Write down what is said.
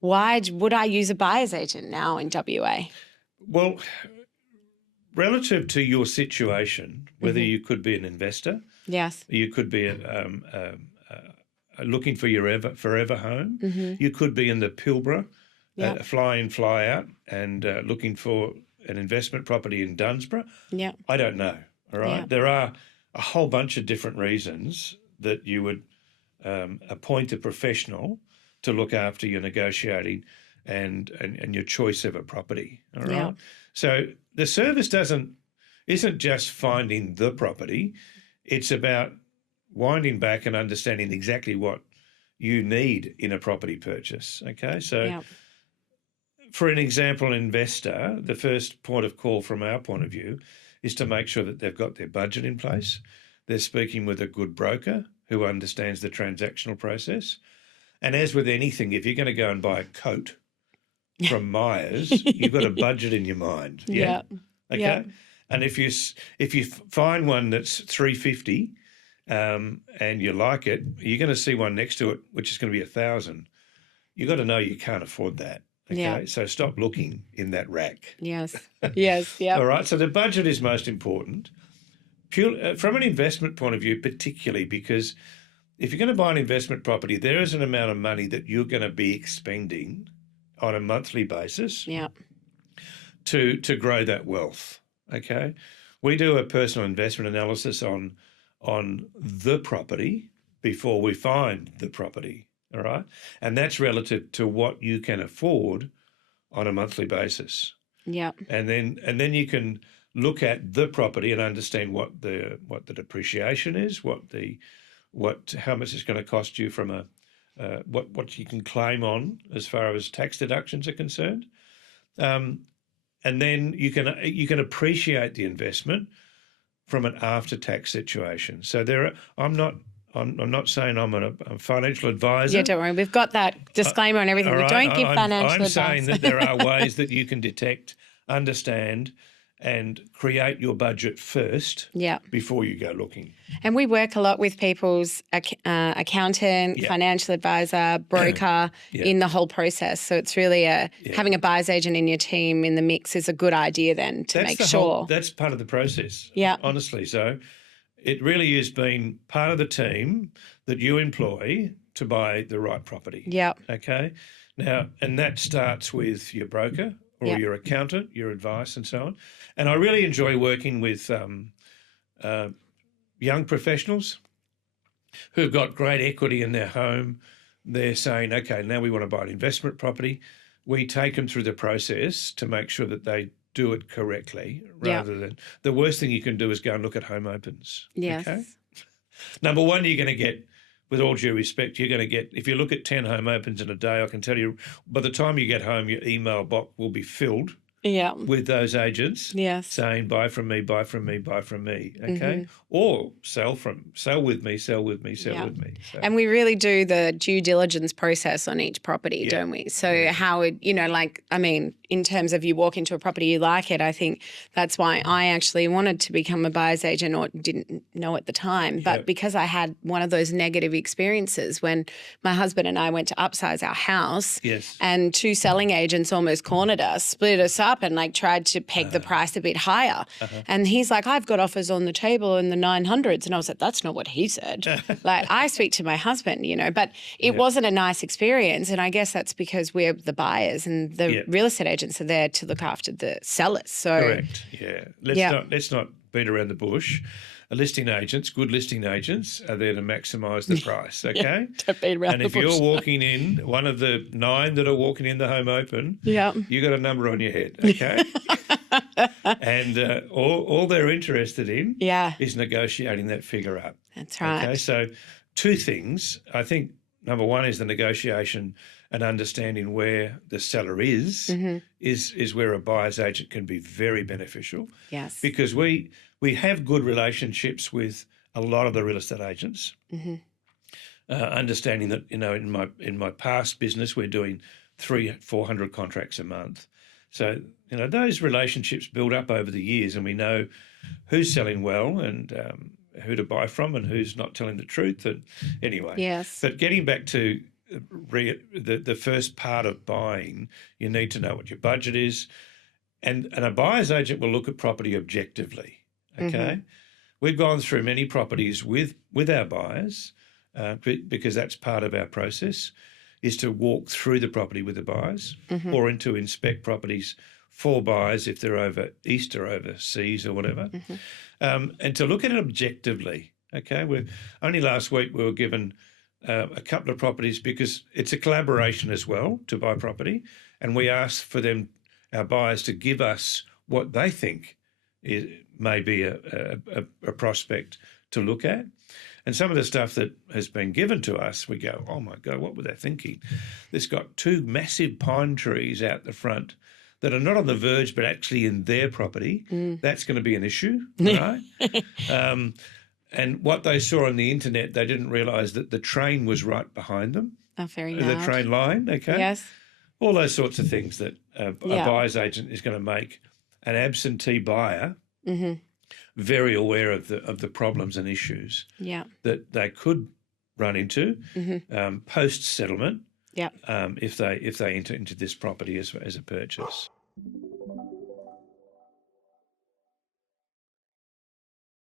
Why would I use a buyer's agent now in WA? Well, relative to your situation, whether you could be an investor, Yes. you could be looking for your forever home, you could be in the Pilbara, fly in, fly out, and looking for an investment property in Dunsborough. Yeah. I don't know. All right. Yeah. There are a whole bunch of different reasons that you would appoint a professional to look after your negotiating and your choice of a property. All right. Yeah. So the service isn't just finding the property. It's about winding back and understanding exactly what you need in a property purchase. Okay. So for an example, investor, the first point of call from our point of view is to make sure that they've got their budget in place. They're speaking with a good broker who understands the transactional process. And as with anything, if you're going to go and buy a coat from Myers, you've got a budget in your mind. Yeah. Okay. Yeah. And if you find one that's $350 and you like it, you're going to see one next to it which is going to be $1,000. You've got to know you can't afford that. Okay, yeah. So stop looking in that rack. Yes. Yes. Yeah. All right. So the budget is most important. From an investment point of view, particularly because if you're going to buy an investment property, there is an amount of money that you're going to be expending on a monthly basis to grow that wealth. Okay. We do a personal investment analysis on the property before we find the property. All right. And that's relative to what you can afford on a monthly basis. Yeah. And then you can look at the property and understand what the depreciation is, how much it's going to cost you from what you can claim on as far as tax deductions are concerned. And then you can appreciate the investment from an after-tax situation. So I'm not saying I'm a financial advisor. Yeah, don't worry. We've got that disclaimer and everything. Right. We don't give financial advice. I'm saying that there are ways that you can detect, understand, and create your budget first before you go looking. And we work a lot with people's accountant, financial advisor, broker in the whole process. So it's really having a buyer's agent in your team in the mix is a good idea then to make sure. That's part of the process, honestly. So it really has been part of the team that you employ to buy the right property. Yeah. Okay. Now, and that starts with your broker or your accountant, your advice and so on. And I really enjoy working with young professionals who've got great equity in their home. They're saying, okay, now we want to buy an investment property. We take them through the process to make sure that they do it correctly rather than the worst thing you can do is go and look at home opens. Yes. Okay? Number one, you're going to get, with all due respect, you're going to get, if you look at 10 home opens in a day, I can tell you by the time you get home, your email box will be filled with those agents saying, buy from me, buy from me, buy from me, okay? Or sell with me, sell with me, sell with me. So. And we really do the due diligence process on each property, don't we? So how it, in terms of you walk into a property, you like it, I think that's why I actually wanted to become a buyer's agent or didn't know at the time. But because I had one of those negative experiences when my husband and I went to upsize our house and two selling agents almost cornered us, split us up and tried to peg the price a bit higher. And he's like, I've got offers on the table in the 900s. And I was like, that's not what he said. I speak to my husband, but it wasn't a nice experience. And I guess that's because we're the buyers and the real estate agents are there to look after the sellers. So correct. Yeah. Let's not beat around the bush. Good listing agents are there to maximise the price, okay? Don't beat around and the if bush. you're walking in, one of the 9 that are walking in the home open, you got a number on your head, okay? And all they're interested in is negotiating that figure up. That's right. Okay, so 2 things. I think number 1 is the negotiation and understanding where the seller is where a buyer's agent can be very beneficial. Yes. Because we have good relationships with a lot of the real estate agents, understanding that, in my past business, we're doing 300-400 contracts a month. So, those relationships build up over the years and we know who's selling well and who to buy from and who's not telling the truth. And anyway, yes. But getting back to the first part of buying, you need to know what your budget is, and a buyer's agent will look at property objectively. Okay, we've gone through many properties with our buyers because that's part of our process, is to walk through the property with the buyers or to inspect properties for buyers if they're over east or overseas or whatever, and to look at it objectively. Okay, only last week we were given a couple of properties because it's a collaboration as well to buy property, and we asked for them, our buyers, to give us what they think may be a prospect to look at. And some of the stuff that has been given to us, we go, oh my God, what were they thinking? It's got two massive pine trees out the front that are not on the verge but actually in their property. That's going to be an issue, right? And what they saw on the internet, they didn't realise that the train was right behind them. Oh, very The loud. train line, okay? Yes. All those sorts of things that a buyer's agent is going to make an absentee buyer very aware of the problems and issues that they could run into post-settlement if they enter into this property as a purchase.